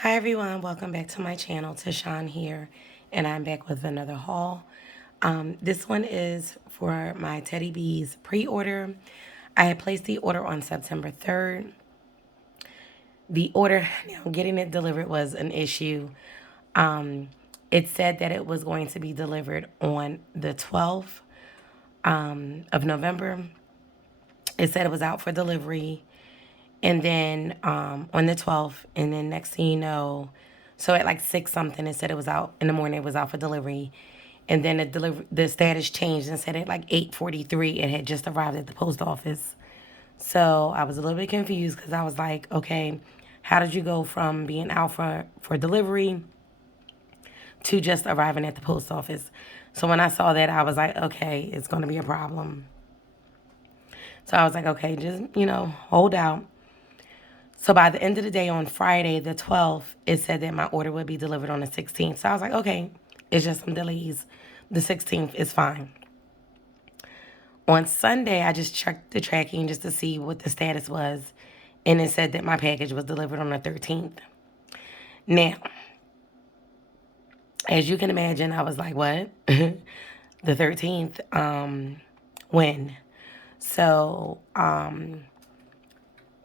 Hi everyone, welcome back to my channel. Tashawn here, and I'm back with another haul. This one is for my Teddy Bees pre-order. I had placed the order on September 3rd. The order, now getting it delivered was an issue. It said that it was going to be delivered on the 12th of November. It said it was out for delivery. And then on the 12th, and then next thing you know, so at like 6 something, it said it was out in the morning, it was out for delivery. And then the status changed and said at like 8:43, it had just arrived at the post office. So I was a little bit confused because I was like, okay, how did you go from being out for delivery to just arriving at the post office? So when I saw that, I was like, okay, it's going to be a problem. So I was like, okay, just, hold out. So by the end of the day on Friday, the 12th, it said that my order would be delivered on the 16th. So I was like, okay, it's just some delays. The 16th is fine. On Sunday, I just checked the tracking just to see what the status was. And it said that my package was delivered on the 13th. Now, as you can imagine, I was like, what? The 13th? When? So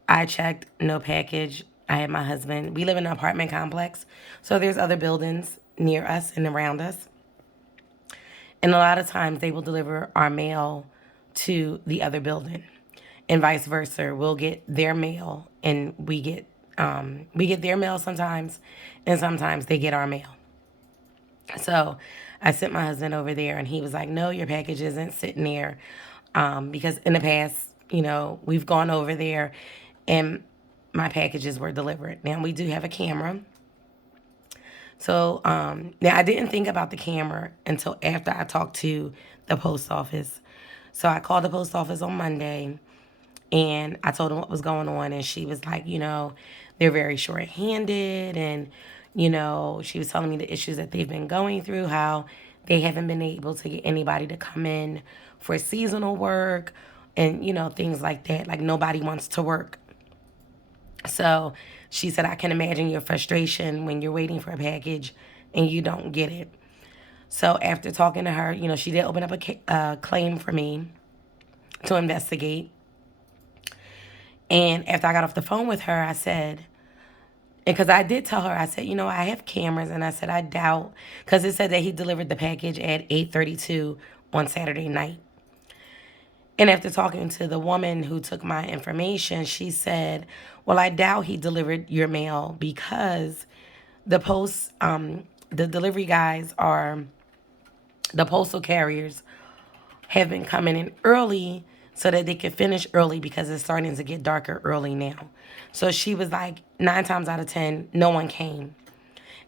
I checked, no package. I had my husband. We live in an apartment complex, so there's other buildings near us and around us. And a lot of times they will deliver our mail to the other building, and vice versa. We'll get their mail, and we get their mail sometimes, and sometimes they get our mail. So I sent my husband over there, and he was like, "No, your package isn't sitting there," because in the past, we've gone over there, and my packages were delivered. Now we do have a camera. So now I didn't think about the camera until after I talked to the post office. So I called the post office on Monday and I told them what was going on. And she was like, they're very short-handed. And, she was telling me the issues that they've been going through, how they haven't been able to get anybody to come in for seasonal work and, things like that. Like nobody wants to work. So she said, I can imagine your frustration when you're waiting for a package and you don't get it. So after talking to her, she did open up a claim for me to investigate. And after I got off the phone with her, I said, and because I did tell her, I said, I have cameras, and I said, I doubt, because it said that he delivered the package at 8:32 on Saturday night. And after talking to the woman who took my information, she said, well, I doubt he delivered your mail because the the delivery guys are, the postal carriers have been coming in early so that they could finish early because it's starting to get darker early now. So she was like, 9 times out of 10, no one came.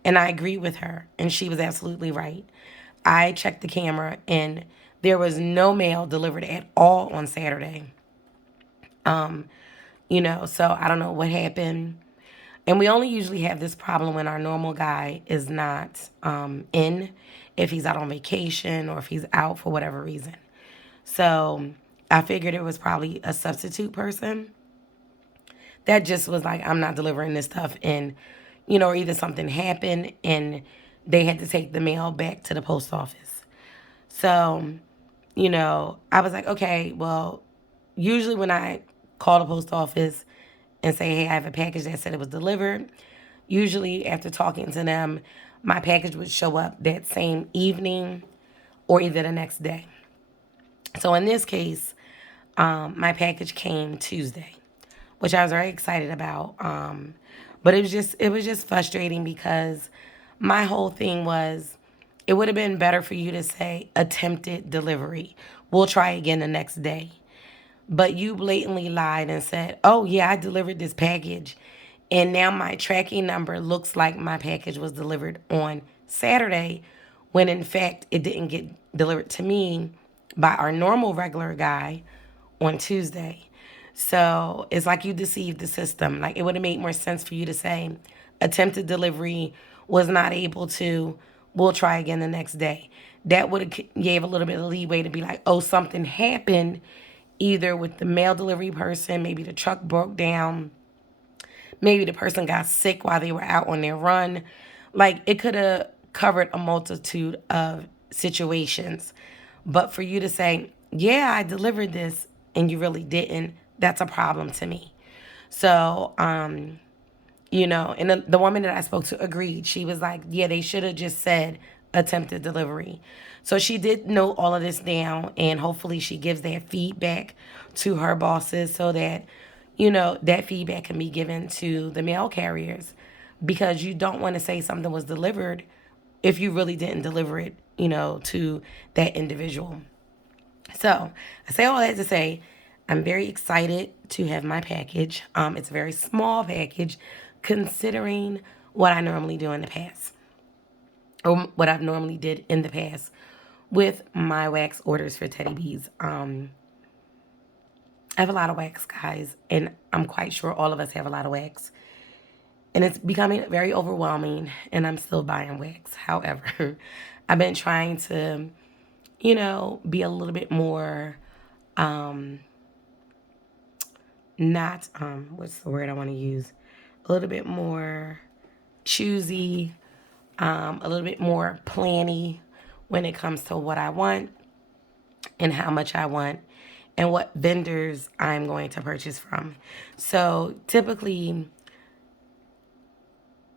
And I agreed with her, and she was absolutely right. I checked the camera, and there was no mail delivered at all on Saturday. So I don't know what happened. And we only usually have this problem when our normal guy is not in, if he's out on vacation or if he's out for whatever reason. So I figured it was probably a substitute person that just was like, I'm not delivering this stuff. And, or either something happened and they had to take the mail back to the post office. So, I was like, okay, well, usually when I call the post office and say, hey, I have a package that said it was delivered, usually after talking to them, my package would show up that same evening or either the next day. So in this case, my package came Tuesday, which I was very excited about. But it was just frustrating because my whole thing was it would have been better for you to say attempted delivery. We'll try again the next day. But you blatantly lied and said, oh, yeah, I delivered this package. And now my tracking number looks like my package was delivered on Saturday when in fact it didn't get delivered to me by our normal regular guy on Tuesday. So it's like you deceived the system. Like it would have made more sense for you to say attempted delivery was not able to, we'll try again the next day. That would have gave a little bit of leeway to be like, oh, something happened either with the mail delivery person, maybe the truck broke down, Maybe the person got sick while they were out on their run. Like, it could have covered a multitude of situations. But for you to say, yeah, I delivered this, and you really didn't, that's a problem to me. So, and the woman that I spoke to agreed. She was like, yeah, they should have just said attempted delivery. So she did note all of this down, and hopefully she gives that feedback to her bosses so that, that feedback can be given to the mail carriers, because you don't want to say something was delivered if you really didn't deliver it, to that individual. So I say all that to say I'm very excited to have my package. It's a very small package considering what I normally do in the past, or what I've normally did in the past with my wax orders for teddy bees. I have a lot of wax, guys, and I'm quite sure all of us have a lot of wax. And it's becoming very overwhelming, and I'm still buying wax. However, I've been trying to, be a little bit more, not, what's the word I want to use? A little bit more choosy, a little bit more planny when it comes to what I want and how much I want and what vendors I'm going to purchase from. So typically,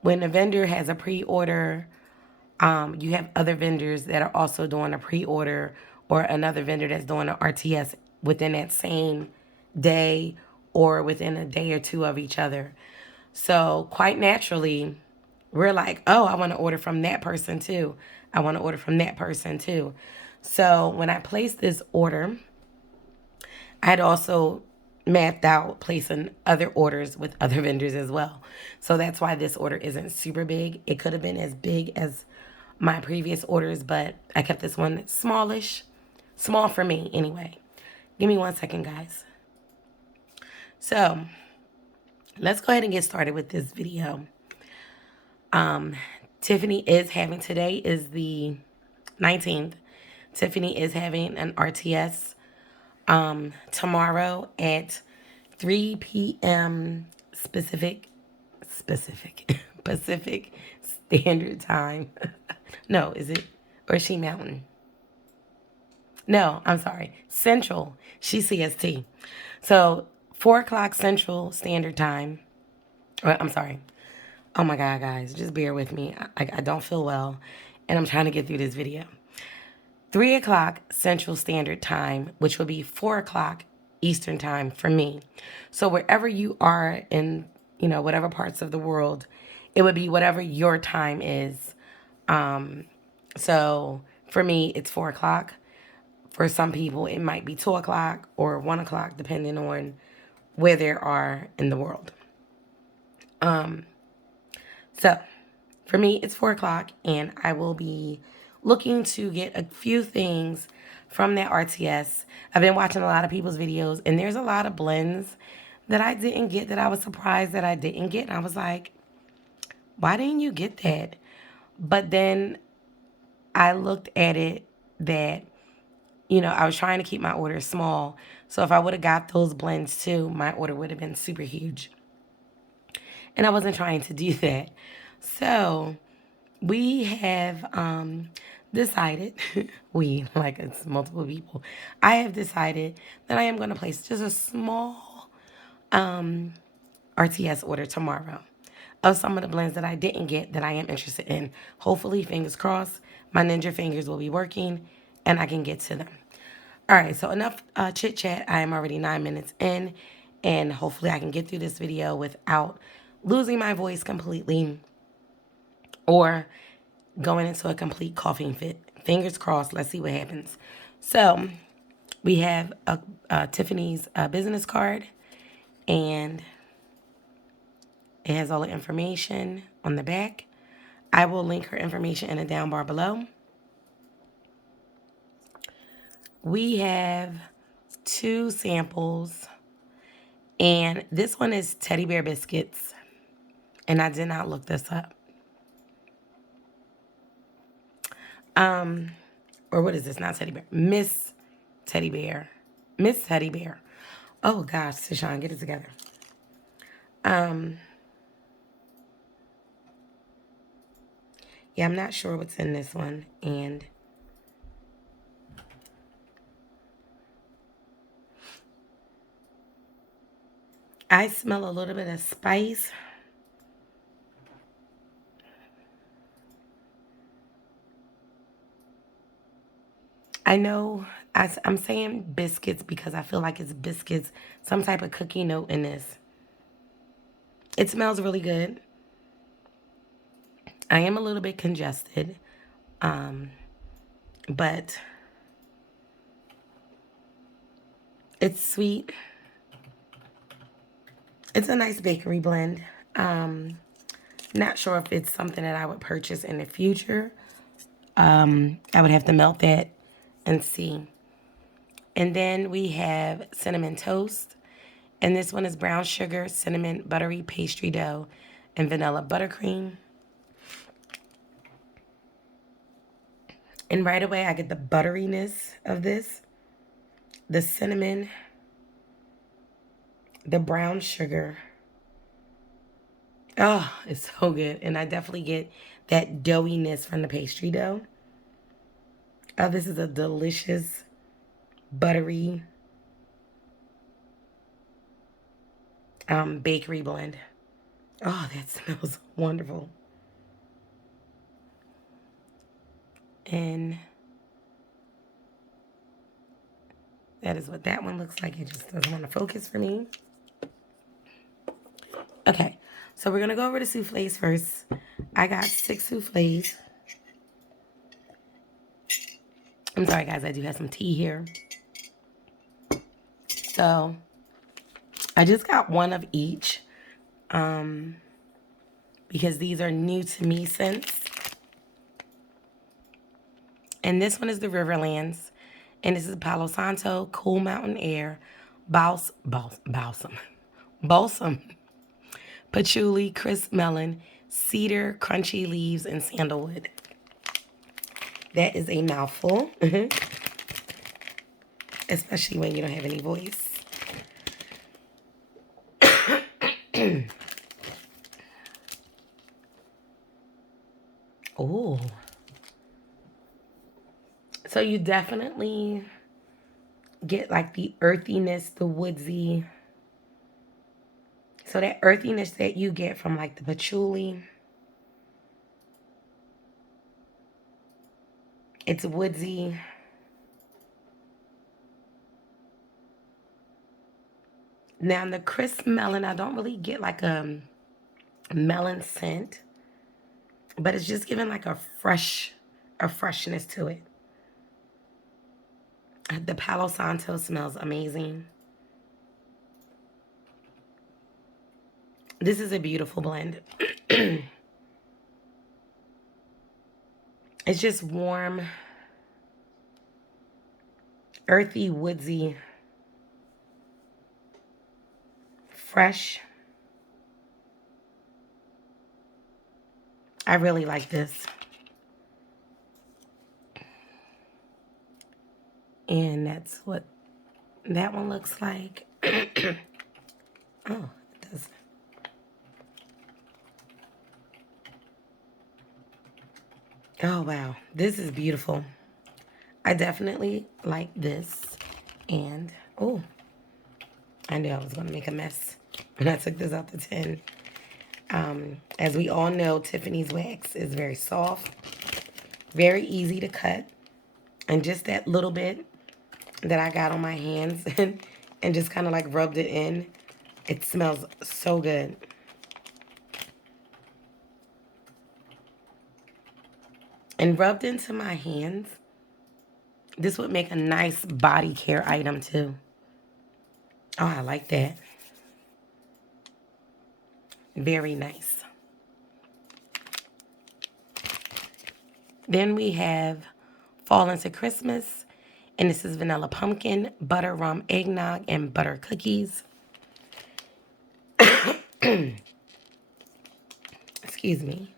when a vendor has a pre-order, you have other vendors that are also doing a pre-order, or another vendor that's doing an RTS within that same day or within a day or two of each other. So quite naturally, we're like, oh, I want to order from that person too. I want to order from that person too. So when I placed this order, I had also mapped out placing other orders with other vendors as well. So that's why this order isn't super big. It could have been as big as my previous orders, but I kept this one smallish. Small for me anyway. Give me 1 second, guys. So let's go ahead and get started with this video. Tiffany is having, today is the 19th. Tiffany is having an RTS tomorrow at 3 p.m. Pacific Standard Time. No, is it? Or is she Mountain? No, I'm sorry. Central. She's CST. So 4 o'clock Central Standard Time. I'm sorry. Oh my God, guys. Just bear with me. I don't feel well, and I'm trying to get through this video. 3 o'clock Central Standard Time, which will be 4 o'clock Eastern Time for me. So wherever you are in, whatever parts of the world, it would be whatever your time is. So for me, it's 4 o'clock. For some people, it might be 2 o'clock or 1 o'clock, depending on where they are in the world. So for me, it's 4 o'clock, and I will be looking to get a few things from that RTS. I've been watching a lot of people's videos, and there's a lot of blends that I didn't get, that I was surprised that I didn't get. And I was like, why didn't you get that? But then I looked at it that, I was trying to keep my order small. So if I would have got those blends too, my order would have been super huge. And I wasn't trying to do that. So we have decided, like it's multiple people, I have decided that I am going to place just a small RTS order tomorrow of some of the blends that I didn't get that I am interested in. Hopefully, fingers crossed, my ninja fingers will be working and I can get to them. All right, so enough chit chat. I am already 9 minutes in, and hopefully I can get through this video without losing my voice completely or going into a complete coughing fit. Fingers crossed. Let's see what happens. So we have Tiffany's business card, and it has all the information on the back. I will link her information in the down bar below. We have 2 samples, and this one is Teddy Bear Biscuits, and I did not look this up. Or what is this? Not Teddy Bear. Miss Teddy Bear. Miss Teddy Bear. Oh gosh, Sashawn, get it together. Yeah, I'm not sure what's in this one. And I smell a little bit of spice. I know I'm saying biscuits because I feel like it's biscuits, some type of cookie note in this. It smells really good. I am a little bit congested, but it's sweet. It's a nice bakery blend. Not sure if it's something that I would purchase in the future. I would have to melt that and see. And then we have cinnamon toast. And this one is brown sugar, cinnamon, buttery pastry dough, and vanilla buttercream. And right away, I get the butteriness of this, the cinnamon, the brown sugar. Oh, it's so good. And I definitely get that doughiness from the pastry dough. Oh, this is a delicious, buttery bakery blend. Oh, that smells wonderful. And that is what that one looks like. It just doesn't want to focus for me. Okay, so we're going to go over the souffles first. I got 6 souffles. I'm sorry, guys. I do have some tea here. So I just got one of each because these are new to me since. And this one is the Riverlands. And this is Palo Santo, Cool Mountain Air, Balsam, Patchouli, Crisp Melon, Cedar, Crunchy Leaves, and Sandalwood. That is a mouthful. Especially when you don't have any voice. Oh. So you definitely get like the earthiness, the woodsy. So that earthiness that you get from like the patchouli, it's woodsy. Now in the crisp melon, I don't really get like a melon scent, but it's just giving like a freshness to it. The Palo Santo smells amazing. This is a beautiful blend. It's just warm, earthy, woodsy, fresh. I really like this. And that's what that one looks like. Oh, it does. Oh, wow. This is beautiful. I definitely like this. And, oh, I knew I was going to make a mess when I took this out the tin. As we all know, Tiffany's wax is very soft, very easy to cut. And just that little bit that I got on my hands and just kind of like rubbed it in, it smells so good. And rubbed into my hands, this would make a nice body care item too. Oh, I like that. Very nice. Then we have Fall into Christmas. And this is vanilla pumpkin, butter rum eggnog, and butter cookies. Excuse me.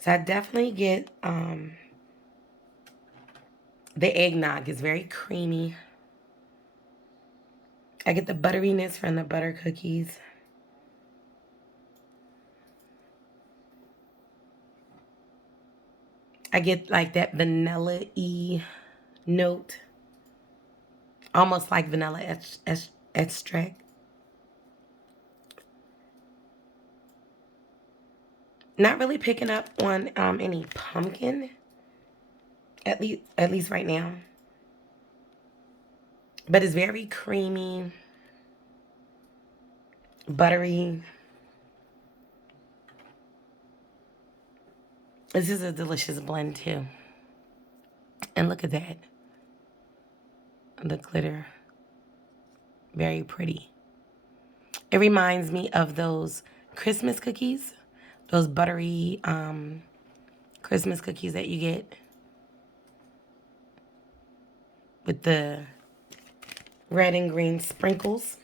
So I definitely get the eggnog is very creamy. I get the butteriness from the butter cookies. I get like that vanilla-y note, almost like vanilla extract. Not really picking up on any pumpkin, at least right now. But it's very creamy, buttery. This is a delicious blend too. And look at that. The glitter. Very pretty. It reminds me of those Christmas cookies. Those buttery Christmas cookies that you get with the red and green sprinkles.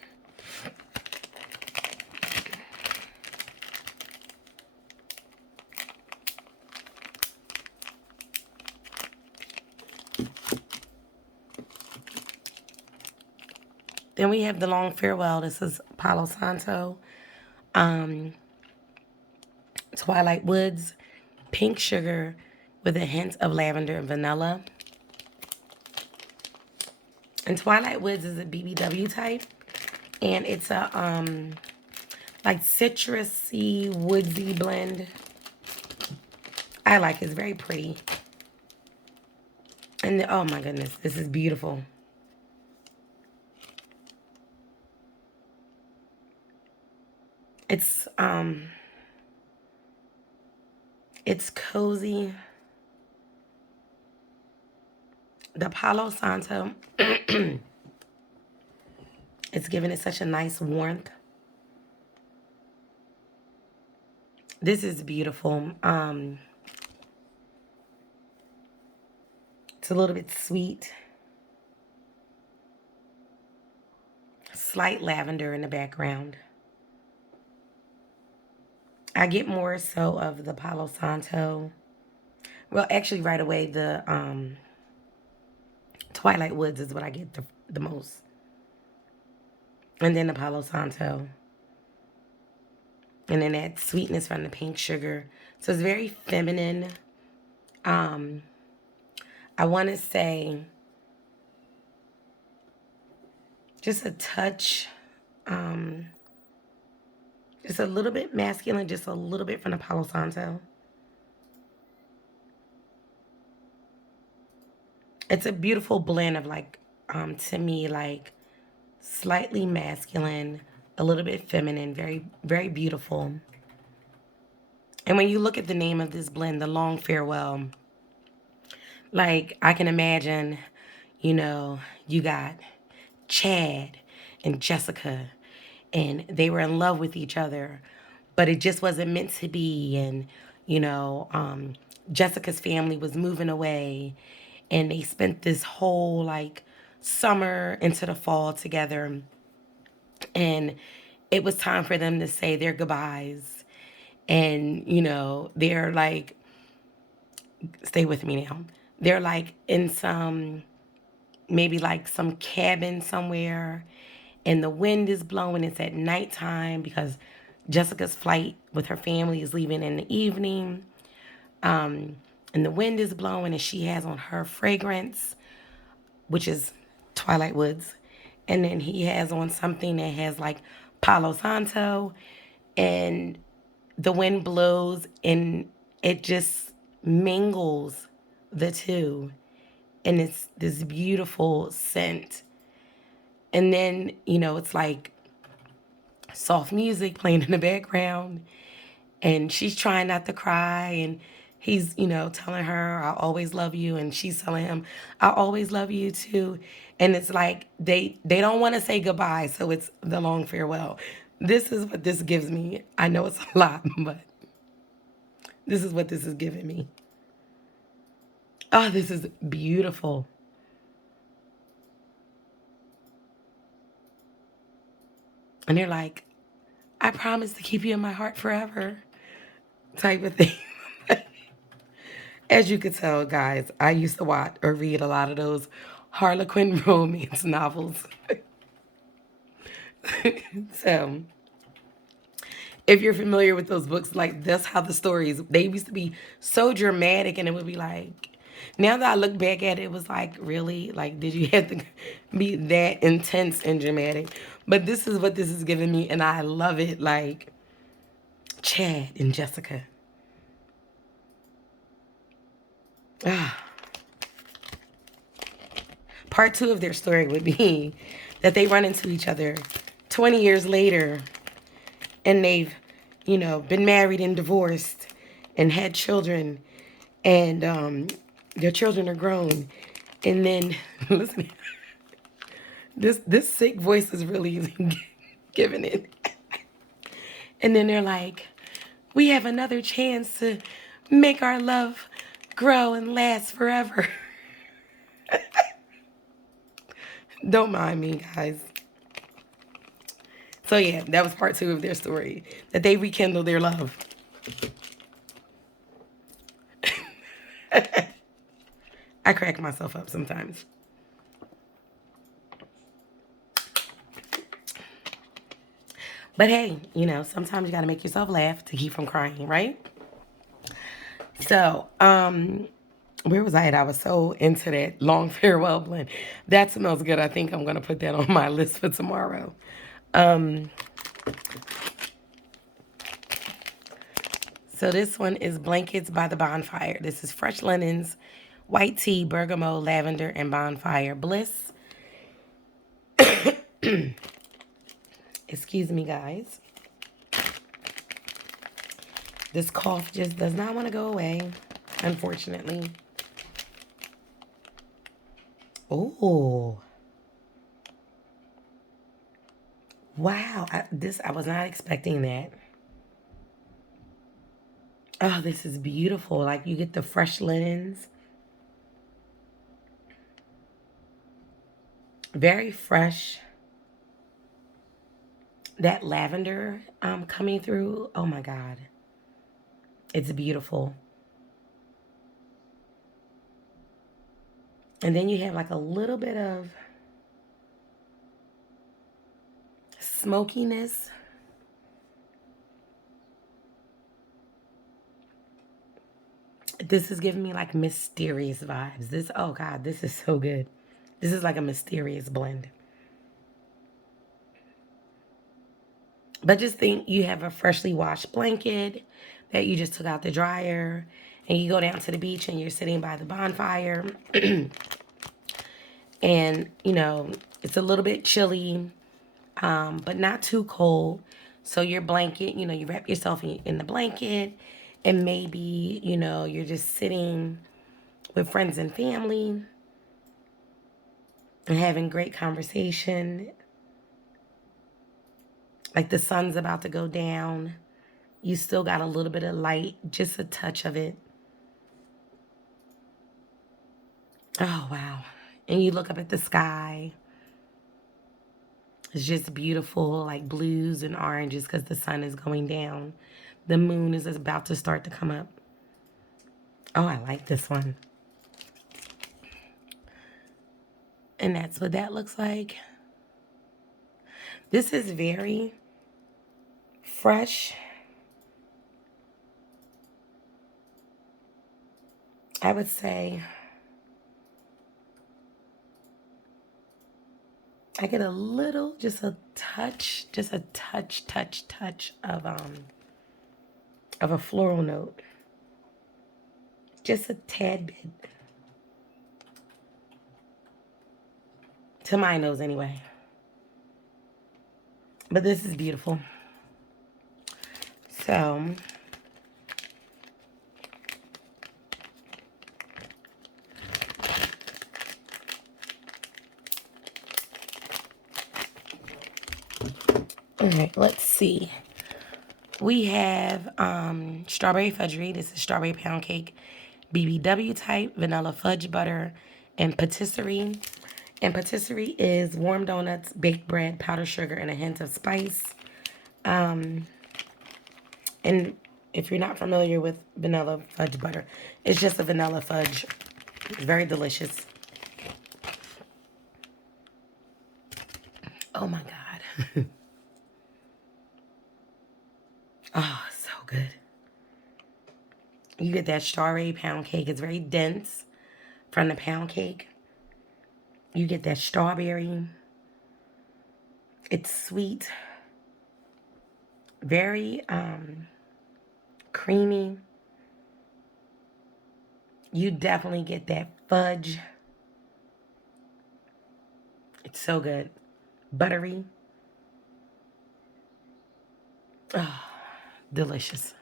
Then we have the Long Farewell. This is Palo Santo, Twilight Woods, pink sugar with a hint of lavender and vanilla. And Twilight Woods is a BBW type, and it's a like citrusy, woodsy blend. I like it. It's very pretty. And oh my goodness, this is beautiful. It's cozy. The Palo Santo, it's giving it such a nice warmth. This is beautiful. It's a little bit sweet. Slight lavender in the background. I get more so of the Palo Santo. Well, actually, right away, the Twilight Woods is what I get the most. And then the Palo Santo. And then that sweetness from the pink sugar. So it's very feminine. I want to say just a touch, just a little bit masculine, just a little bit from the Palo Santo. It's a beautiful blend of like, to me, like slightly masculine, a little bit feminine, very, very beautiful. And when you look at the name of this blend, the Long Farewell, like I can imagine, you got Chad and Jessica, and they were in love with each other, but it just wasn't meant to be. And, Jessica's family was moving away, and they spent this whole like summer into the fall together. And it was time for them to say their goodbyes. And, they're like, stay with me now. They're like in some, maybe like some cabin somewhere, and the wind is blowing. It's at nighttime because Jessica's flight with her family is leaving in the evening. And the wind is blowing, and she has on her fragrance, which is Twilight Woods. And then he has on something that has like Palo Santo, and the wind blows and it just mingles the two. And it's this beautiful scent. And then, it's like soft music playing in the background. And she's trying not to cry. And he's, telling her, I'll always love you. And she's telling him, I'll always love you too. And it's like they don't want to say goodbye. So it's the Long Farewell. This is what this gives me. I know it's a lot, but this is what this is giving me. Oh, this is beautiful. And they're like, I promise to keep you in my heart forever, type of thing. As you could tell, guys, I used to watch or read a lot of those Harlequin romance novels. So, if you're familiar with those books, like that's how the stories, they used to be so dramatic, and it would be like, now that I look back at it, it was like, really? Like, did you have to be that intense and dramatic? But this is what this is giving me, and I love it. Like, Chad and Jessica. Ah. Part two of their story would be that they run into each other 20 years later, and they've, been married and divorced and had children, and their children are grown. And then, listen, this sick voice is really giving it. And then they're like, we have another chance to make our love grow and last forever. Don't mind me, guys. So yeah, that was part two of their story, that they rekindled their love. I crack myself up sometimes. But hey, sometimes you gotta make yourself laugh to keep from crying, right? So, where was I at? I was so into that long farewell blend. That smells good. I think I'm gonna put that on my list for tomorrow. So this one is Blankets by the Bonfire. This is fresh linens, white tea, bergamot, lavender, and bonfire bliss. Excuse me, guys. This cough just does not want to go away, unfortunately. Oh. Wow. I was not expecting that. Oh, this is beautiful. Like, you get the fresh linens. Very fresh. That lavender coming through. Oh, my God. It's beautiful. And then you have like a little bit of smokiness. This is giving me like mysterious vibes. Oh God, this is so good. This is like a mysterious blend. But just think you have a freshly washed blanket that you just took out the dryer, and you go down to the beach and you're sitting by the bonfire. And, it's a little bit chilly, but not too cold. So your blanket, you wrap yourself in the blanket, and maybe, you're just sitting with friends and family and having great conversation. Like, the sun's about to go down. You still got a little bit of light, just a touch of it. Oh, wow. And you look up at the sky. It's just beautiful, like blues and oranges, because the sun is going down. The moon is about to start to come up. Oh, I like this one. And that's what that looks like. This is very fresh. I would say I get a little, just a touch of a floral note. Just a tad bit. To my nose, anyway. But this is beautiful. So, all right, let's see. We have strawberry fudgery. This is strawberry pound cake, BBW type, vanilla fudge butter, and patisserie. And patisserie is warm donuts, baked bread, powdered sugar, and a hint of spice. And if you're not familiar with vanilla fudge butter, it's just a vanilla fudge. It's very delicious. Oh my God. Oh, so good. You get that strawberry pound cake. It's very dense from the pound cake. You get that strawberry. It's sweet. Very creamy. You definitely get that fudge. It's so good. Buttery. Oh, delicious.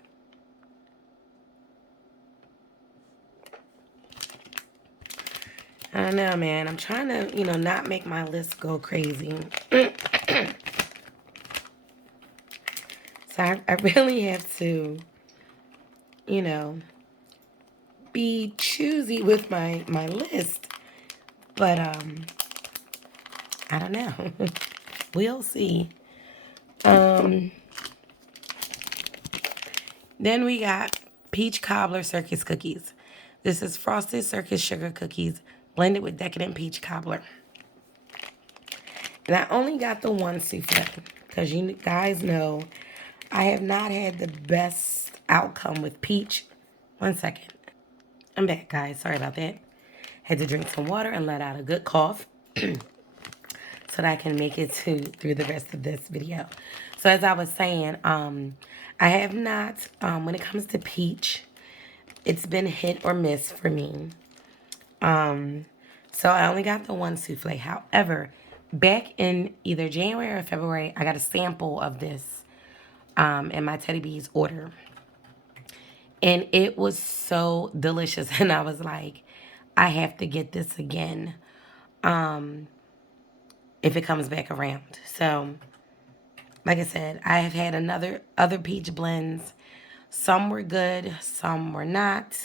I don't know, man. I'm trying to, not make my list go crazy. So I really have to, you know, be choosy with my list. But I don't know. We'll see. Then we got peach cobbler circus cookies. This is frosted circus sugar cookies blended with decadent peach cobbler. And I only got the one souffle because you guys know I have not had the best outcome with peach. 1 second. I'm back, guys. Sorry about that. Had to drink some water and let out a good cough so that I can make it through the rest of this video. So as I was saying, I have not, when it comes to peach, it's been hit or miss for me. So I only got the one souffle. However, back in either January or February, I got a sample of this in my Teddy B's order. And it was so delicious. And I was like, I have to get this again if it comes back around. So, like I said, I have had other peach blends. Some were good, some were not.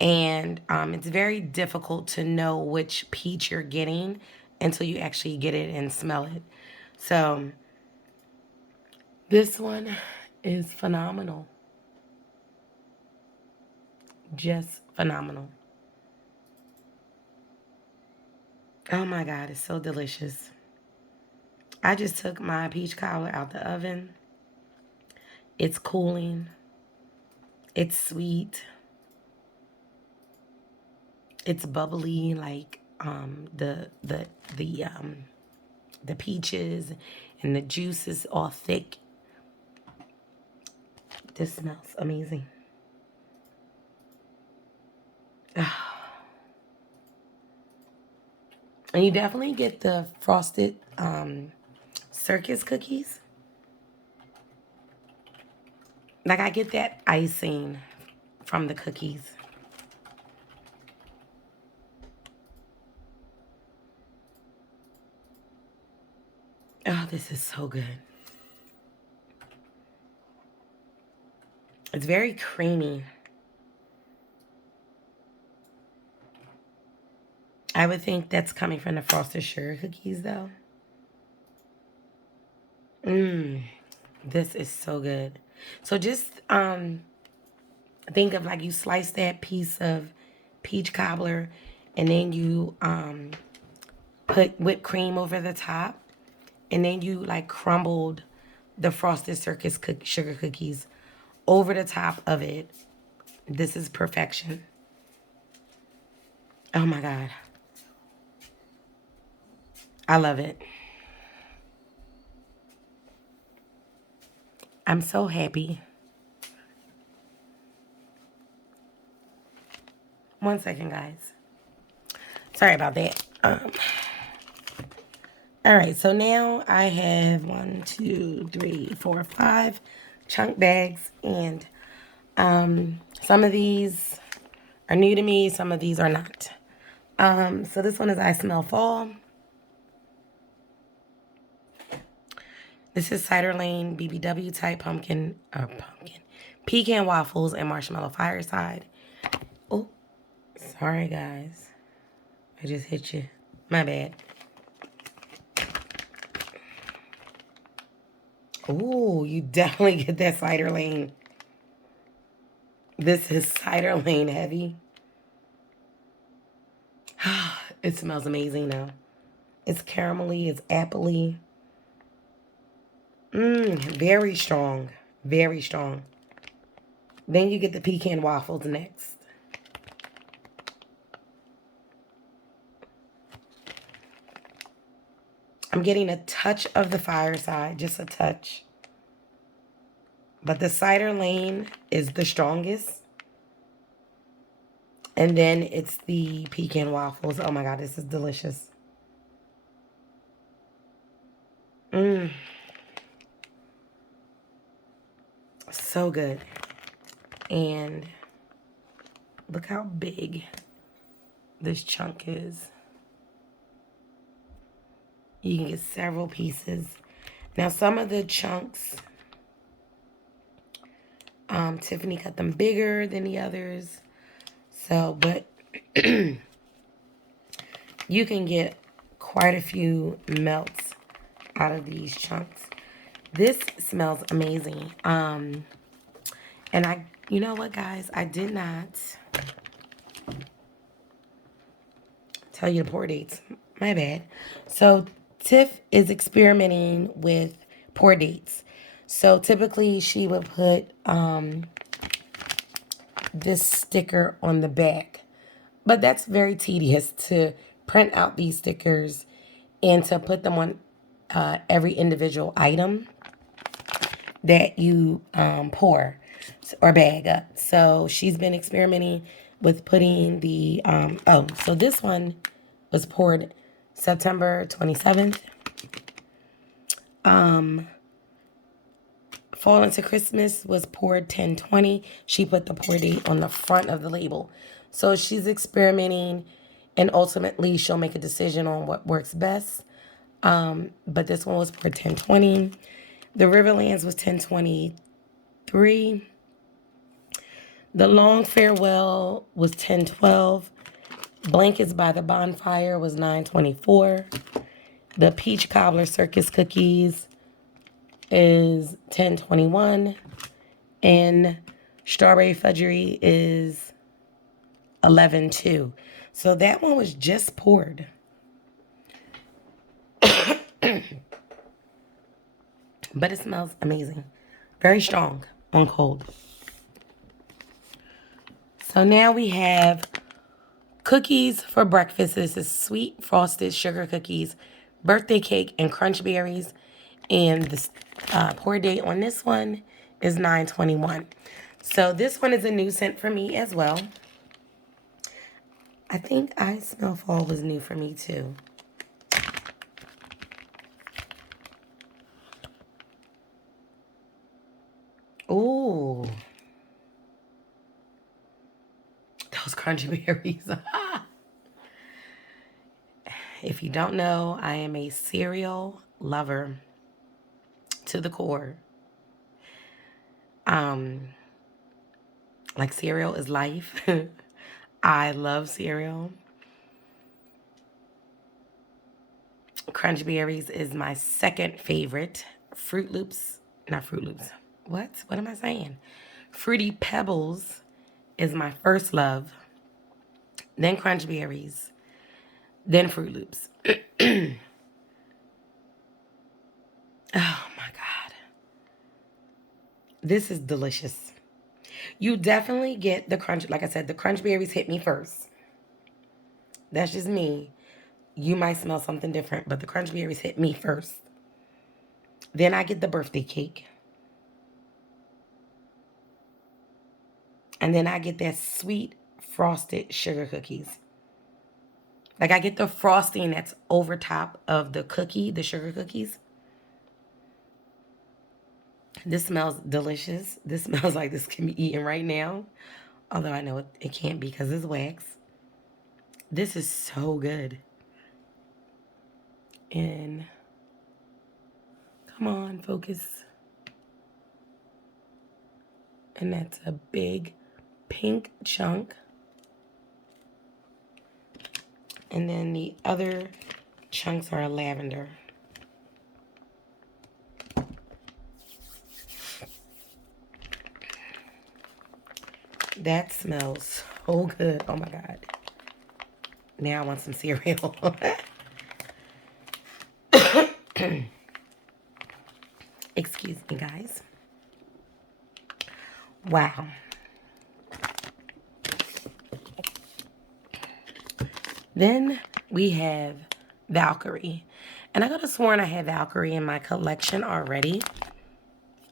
And it's very difficult to know which peach you're getting until you actually get it and smell it. So, this one is phenomenal. Just phenomenal. Oh my God, it's so delicious. I just took my peach cobbler out the oven. It's cooling. It's sweet. It's bubbly like the peaches and the juice is all thick. This smells amazing. And you definitely get the frosted circus cookies. Like I get that icing from the cookies. Oh, this is so good. It's very creamy. I would think that's coming from the frosted sugar cookies, though. This is so good. So just think of like you slice that piece of peach cobbler and then you put whipped cream over the top and then you like crumbled the frosted circus sugar cookies over the top of it. This is perfection. Oh my God. I love it. I'm so happy. 1 second, guys. Sorry about that. All right, so now I have 1, 2, 3, 4, 5 chunk bags, and some of these are new to me, some of these are not. So this one is I Smell Fall. This is Cider Lane BBW type pecan waffles and marshmallow fireside. Oh, sorry guys, I just hit you. My bad. Oh, you definitely get that Cider Lane. This is cider lane heavy. It smells amazing now. It's caramelly, it's appley. Very strong. Very strong. Then you get the pecan waffles next. I'm getting a touch of the fireside, just a touch. But the cider lane is the strongest. And then it's the pecan waffles. Oh my God, this is delicious. So good. And look how big this chunk is. You can get several pieces. Now, some of the chunks, Tiffany cut them bigger than the others. So, but you can get quite a few melts out of these chunks. This smells amazing. And you know what, guys? I did not tell you the pour dates. My bad. So Tiff is experimenting with pour dates. So typically she would put this sticker on the back. But that's very tedious to print out these stickers and to put them on every individual item that you pour or bag up. So she's been experimenting with putting the, so this one was poured September 27th. Fall into Christmas was poured 10/20. She put the pour date on the front of the label. So she's experimenting and ultimately she'll make a decision on what works best. But this one was poured 10/20. The Riverlands was 10/23. The Long Farewell was 10/12. Blankets by the Bonfire was 9/24. The Peach Cobbler Circus cookies is 10/21. And Strawberry Fudgery is 11/2. So that one was just poured. But it smells amazing. Very strong on cold. So now we have cookies for breakfast. This is sweet frosted sugar cookies, birthday cake, and crunch berries. And the pour date on this one is 9/21. So this one is a new scent for me as well. I think I Smell Fall was new for me too. Ooh. Those crunchy berries. If you don't know, I am a cereal lover to the core. Like cereal is life. I love cereal. Crunch berries is my second favorite. Not Fruit Loops. What am I saying? Fruity Pebbles is my first love. Then Crunch berries. Then Fruit Loops. Oh my God. This is delicious. You definitely get the crunch. Like I said, the crunch berries hit me first. That's just me. You might smell something different, but the crunch berries hit me first. Then I get the birthday cake. And then I get that sweet frosted sugar cookies. Like I get the frosting that's over top of the cookie, the sugar cookies. This smells delicious. This smells like this can be eaten right now. Although I know it can't be because it's wax. This is so good. And come on, focus. And that's a big pink chunk. And then the other chunks are lavender. That smells so good. Oh my God. Now I want some cereal. Excuse me, guys. Wow. Then we have Valkyrie. And I could have sworn I had Valkyrie in my collection already.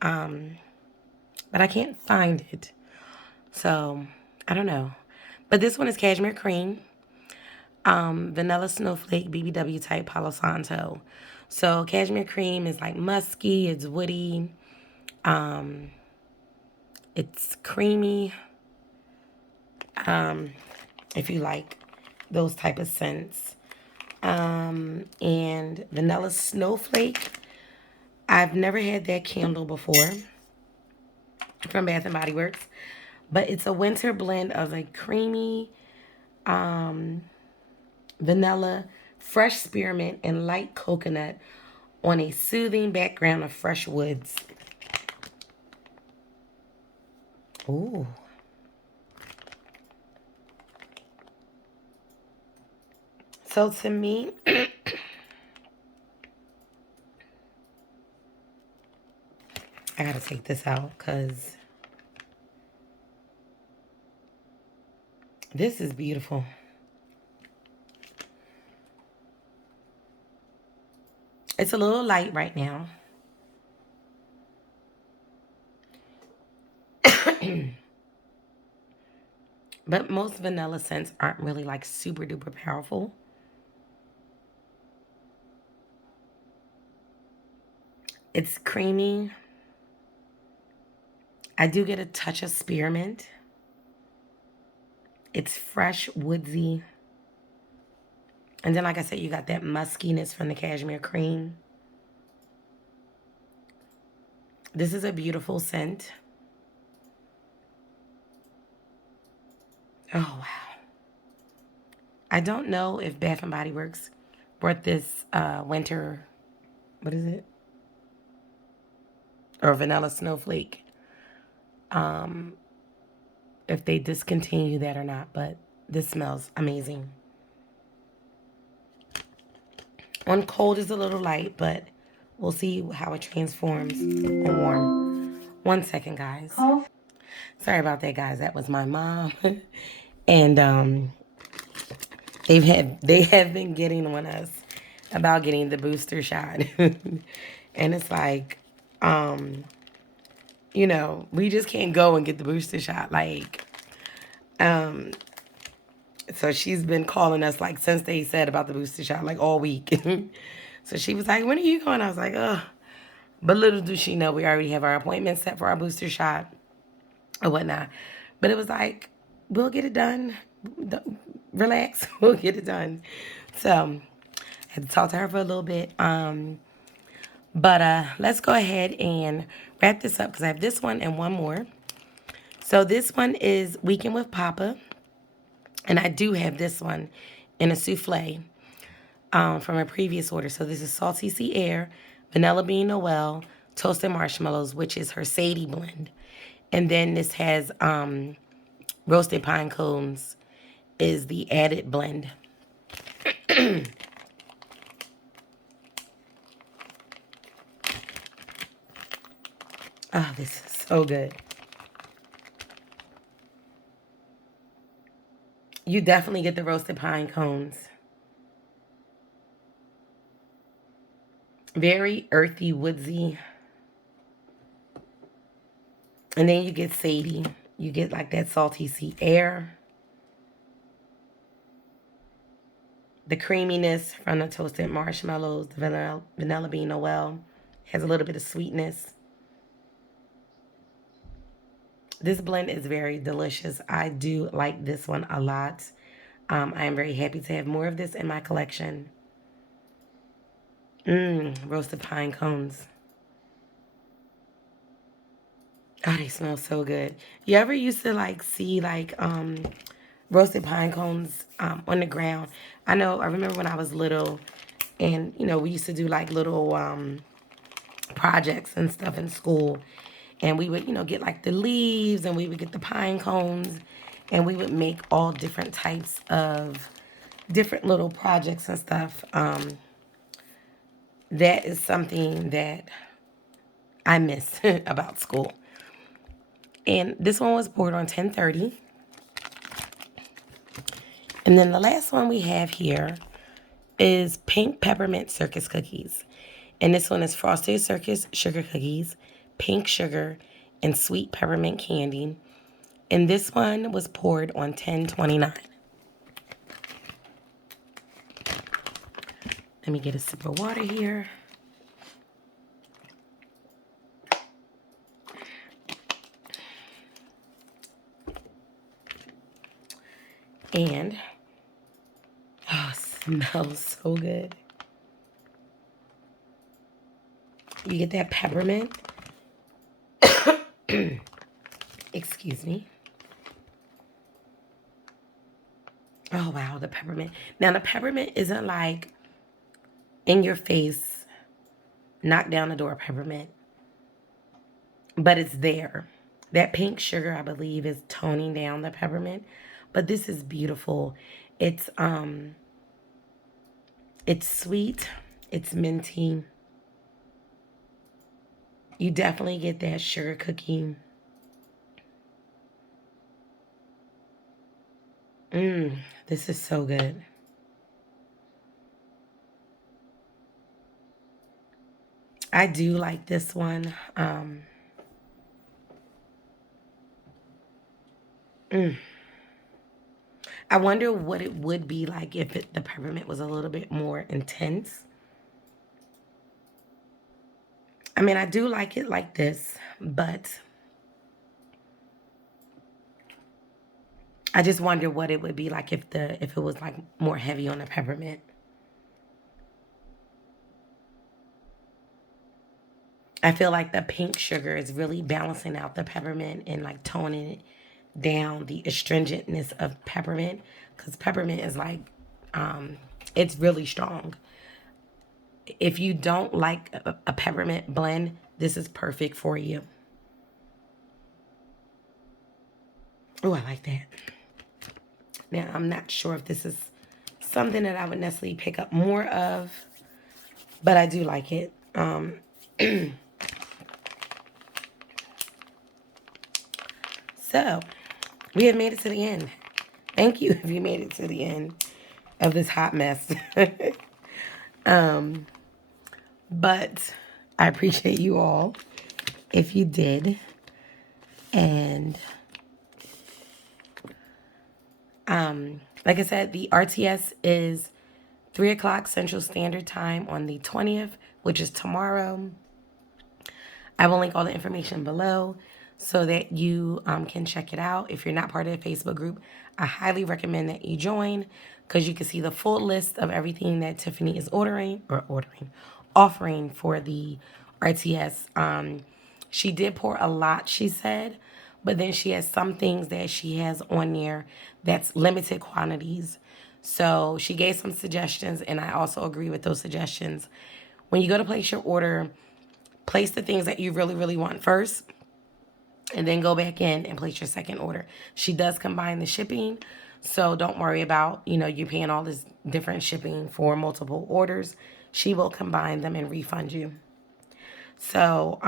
But I can't find it. So, I don't know. But this one is Cashmere Cream. Vanilla Snowflake BBW type Palo Santo. So, Cashmere Cream is like musky. It's woody. It's creamy. If you like those type of scents. And Vanilla Snowflake. I've never had that candle before from Bath and Body Works, but it's a winter blend of a creamy vanilla, fresh spearmint, and light coconut on a soothing background of fresh woods. Ooh. So to me, I gotta take this out because this is beautiful. It's a little light right now. But most vanilla scents aren't really like super duper powerful. It's creamy. I do get a touch of spearmint. It's fresh, woodsy. And then, like I said, you got that muskiness from the cashmere cream. This is a beautiful scent. Oh, wow. I don't know if Bath and Body Works brought this winter, what is it? Or vanilla snowflake. If they discontinue that or not, but this smells amazing. On cold is a little light, but we'll see how it transforms on warm. 1 second, guys. Sorry about that, guys. That was my mom. And they have been getting on us about getting the booster shot. And it's like, you know, we just can't go and get the booster shot. Like, so she's been calling us like since they said about the booster shot, like all week. So she was like, when are you going? I was like, ugh. But little does she know we already have our appointment set for our booster shot or whatnot. But it was like, we'll get it done. Relax, we'll get it done. So I had to talk to her for a little bit. But let's go ahead and wrap this up because I have this one and one more. So this one is Weekend with Papa. And I do have this one in a souffle from a previous order. So this is Salty Sea Air, Vanilla Bean Noel, Toasted Marshmallows, which is her Sadie blend. And then this has Roasted Pine Cones is the added blend. Oh, this is so good. You definitely get the roasted pine cones. Very earthy, woodsy. And then you get Sadie. You get like that salty sea air. The creaminess from the toasted marshmallows, the vanilla bean Noel. Has a little bit of sweetness. This blend is very delicious. I do like this one a lot. I am very happy to have more of this in my collection. Roasted pine cones. Oh, they smell so good. You ever used to like see like roasted pine cones on the ground? I remember when I was little and you know, we used to do like little projects and stuff in school. And we would, get like the leaves, and we would get the pine cones, and we would make all different types of different little projects and stuff. That is something that I miss about school. And this one was poured on 1030. And then the last one we have here is pink peppermint circus cookies. And this one is frosted circus sugar cookies, pink sugar, and sweet peppermint candy. And this one was poured on 1029. Let me get a sip of water here. And, oh, it smells so good. You get that peppermint. Excuse me. Oh, wow, the peppermint. Now, the peppermint isn't like in your face, knock down the door peppermint, but it's there. That pink sugar, I believe, is toning down the peppermint, but this is beautiful. It's sweet, it's minty. You definitely get that sugar cookie. This is so good. I do like this one. I wonder what it would be like if the peppermint was a little bit more intense. I mean, I do like it like this, but I just wonder what it would be like if it was like more heavy on the peppermint. I feel like the pink sugar is really balancing out the peppermint and like toning it down, the astringentness of peppermint, because peppermint is like it's really strong. If you don't like a peppermint blend, this is perfect for you. Oh, I like that. Now, I'm not sure if this is something that I would necessarily pick up more of, but I do like it. So, we have made it to the end. Thank you if you made it to the end of this hot mess. But I appreciate you all if you did. And like I said, the RTS is 3 o'clock Central Standard Time on the 20th, which is tomorrow. I will link all the information below so that you can check it out. If you're not part of the Facebook group, I highly recommend that you join, because you can see the full list of everything that Tiffany is offering for the RTS. She did pour a lot, she said, but then she has some things that she has on there that's limited quantities. So she gave some suggestions, and I also agree with those suggestions. When you go to place your order, place the things that you really, really want first, and then go back in and place your second order. She does combine the shipping, so don't worry about, you're paying all this different shipping for multiple orders. She will combine them and refund you. So,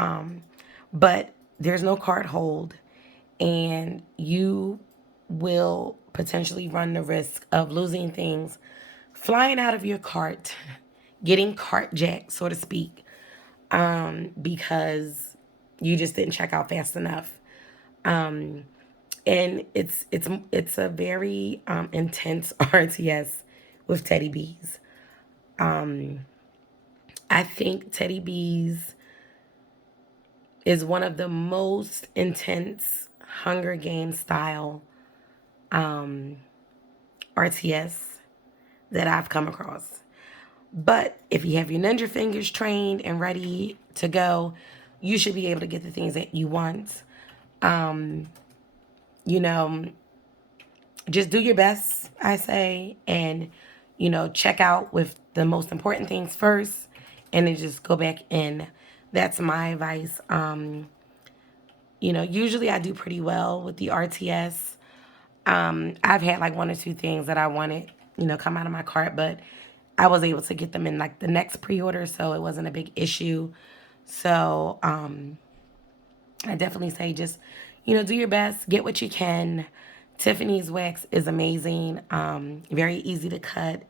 but there's no cart hold, and you will potentially run the risk of losing things, flying out of your cart, getting cart jacked, so to speak, because you just didn't check out fast enough. And it's a very intense RTS with Teddy Bees. I think Teddy Bees is one of the most intense Hunger Games style RTS that I've come across. But if you have your ninja fingers trained and ready to go, you should be able to get the things that you want. Just do your best, I say, and, check out with the most important things first, and then just go back in. That's my advice. You know, usually I do pretty well with the RTS. I've had like one or two things that I wanted, you know, come out of my cart, but I was able to get them in like the next pre-order, so it wasn't a big issue. So I definitely say just, you know, do your best, get what you can. Tiffany's wax is amazing, very easy to cut.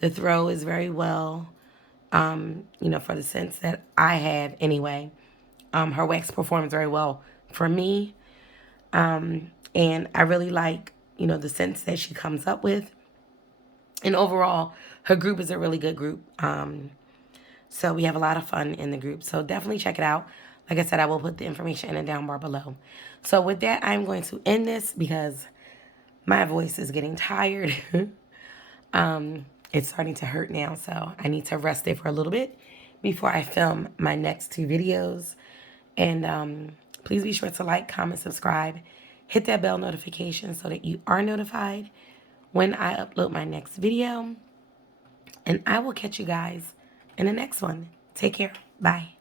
The throw is very well, you know, for the scents that I have anyway. Her wax performs very well for me. And I really like, you know, the scents that she comes up with. And overall, her group is a really good group. So we have a lot of fun in the group. So definitely check it out. Like I said, I will put the information in the down bar below. So with that, I'm going to end this because my voice is getting tired. It's starting to hurt now, so I need to rest it for a little bit before I film my next two videos. And please be sure to like, comment, subscribe, hit that bell notification so that you are notified when I upload my next video. And I will catch you guys in the next one. Take care. Bye.